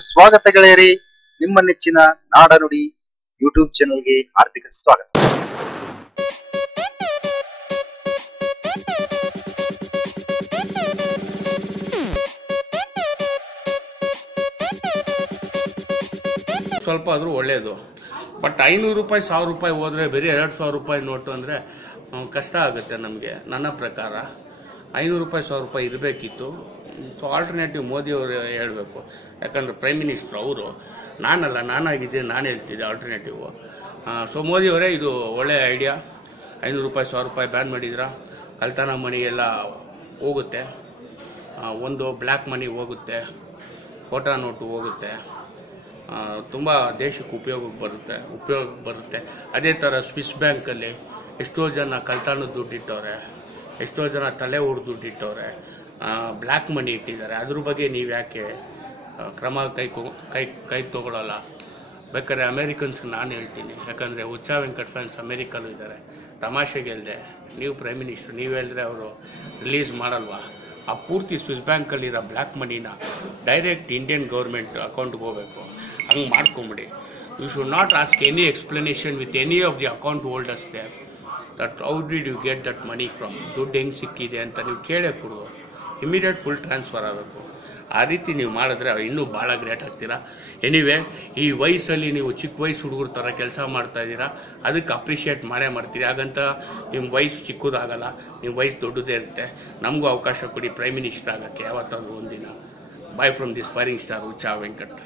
ಸುಸ್ವಾಗತ ಗೆಳೆಯರಿ. ನಿಮ್ಮ ನೆಚ್ಚಿನ ನಾಡನುಡಿ ಯೂಟ್ಯೂಬ್ ಚಾನೆಲ್ಗೆ ಹಾರ್ದಿಕ ಸ್ವಾಗತ. ಸ್ವಲ್ಪ ಆದರೂ ಒಳ್ಳೆಯದು. ಬಟ್ 500 ರೂಪಾಯಿ 1000 ರೂಪಾಯಿ ಹೋದರೆ ಬರೀ 2000 ರೂಪಾಯಿ ನೋಟು ಅಂದರೆ ಕಷ್ಟ ಆಗುತ್ತೆ ನಮಗೆ. ನನ್ನ ಪ್ರಕಾರ 500 ರೂಪಾಯಿ 1000 ರೂಪಾಯಿ ಇರಬೇಕಿತ್ತು. ಸೊ ಆಲ್ಟರ್ನೇಟಿವ್ ಮೋದಿಯವರು ಹೇಳಬೇಕು. ಯಾಕಂದರೆ ಪ್ರೈಮ್ ಮಿನಿಸ್ಟ್ರು ಅವರು, ನಾನಾಗಿದ್ದೆ, ನಾನು ಹೇಳ್ತಿದ್ದೆ ಆಲ್ಟರ್ನೇಟಿವ್. ಸೊ ಮೋದಿಯವರೇ ಇದು ಒಳ್ಳೆಯ ಐಡಿಯಾ. 500 ರೂಪಾಯಿ 1000 ರೂಪಾಯಿ ಬ್ಯಾನ್ ಮಾಡಿದ್ರ ಕಳ್ತನ ಮನಿ ಎಲ್ಲ ಹೋಗುತ್ತೆ, ಒಂದು ಬ್ಲ್ಯಾಕ್ ಮನಿ ಹೋಗುತ್ತೆ, ಕೋಟಾ ನೋಟು ಹೋಗುತ್ತೆ, ತುಂಬ ದೇಶಕ್ಕೆ ಉಪಯೋಗ ಬರುತ್ತೆ. ಅದೇ ಥರ ಸ್ವಿಸ್ ಬ್ಯಾಂಕಲ್ಲಿ ಎಷ್ಟೋ ಜನ ಕಳ್ತನದ ದುಡ್ಡಿಟ್ಟವ್ರೆ, ಎಷ್ಟೋ ಜನ ತಲೆ ಹೊಡೆದು ದುಡ್ಡಿಟ್ಟವ್ರೆ, ಬ್ಲ್ಯಾಕ್ ಮನಿ ಇಟ್ಟಿದ್ದಾರೆ. ಅದ್ರ ಬಗ್ಗೆ ನೀವು ಯಾಕೆ ಕ್ರಮ ಕೈ ತಗೊಳ್ಳಲ್ಲ? ಬೇಕಾದ್ರೆ ಅಮೇರಿಕನ್ಸ್ಗೆ ನಾನು ಹೇಳ್ತೀನಿ, ಯಾಕಂದರೆ ಹುಚ್ಚ ವೆಂಕಟ್ ಫ್ಯಾನ್ಸ್ ಅಮೇರಿಕಲ್ಲೂ ಇದ್ದಾರೆ. ತಮಾಷೆಗೆ ಹೇಳಿದೆ, ನೀವು ಪ್ರೈಮ್ ಮಿನಿಸ್ಟರ್, ನೀವು ಹೇಳಿದ್ರೆ ಅವರು ರಿಲೀಸ್ ಮಾಡಲ್ವಾ? ಆ ಪೂರ್ತಿ ಸ್ವಿಸ್ ಬ್ಯಾಂಕಲ್ಲಿರೋ ಬ್ಲ್ಯಾಕ್ ಮನಿನ ಡೈರೆಕ್ಟ್ ಇಂಡಿಯನ್ ಗೌರ್ಮೆಂಟ್ ಅಕೌಂಟ್ಗೆ ಹೋಗಬೇಕು. ಹಂಗೆ ಮಾಡ್ಕೊಂಬಿಡಿ. You should not ask any explanation with any of the account holders there that how did you get that money from, ದುಡ್ಡು ಹೆಂಗೆ ಸಿಕ್ಕಿದೆ ಅಂತ ನೀವು ಕೇಳೇ ಕೊಡು. ಇಮಿಡಿಯೇಟ್ ಫುಲ್ ಟ್ರಾನ್ಸ್ಫರ್ ಆಗಬೇಕು. ಆ ರೀತಿ ನೀವು ಮಾಡಿದ್ರೆ ಇನ್ನೂ ಭಾಳ ಗ್ರೇಟ್ ಆಗ್ತೀರಾ. ಎನಿವೇ, ಈ ವಯಸ್ಸಲ್ಲಿ ನೀವು ಚಿಕ್ಕ ವಯಸ್ಸು ಹುಡುಗರ ಥರ ಕೆಲಸ ಮಾಡ್ತಾ ಇದ್ದೀರಾ, ಅದಕ್ಕೆ ಅಪ್ರಿಷಿಯೇಟ್ ಮಾಡೇ ಮಾಡ್ತೀರಿ. ಹಾಗಂತ ನಿಮ್ಮ ವಯಸ್ಸು ಚಿಕ್ಕದಾಗಲ್ಲ, ನಿಮ್ಮ ವಯಸ್ಸು ದೊಡ್ಡದೇ ಇರುತ್ತೆ. ನಮಗೂ ಅವಕಾಶ ಕೊಡಿ ಪ್ರೈಮ್ ಮಿನಿಸ್ಟರ್ ಆಗೋಕ್ಕೆ ಯಾವತ್ತಾದ್ರೂ ಒಂದಿನ. ಬಾಯ್ from this firing star Huccha Venkat.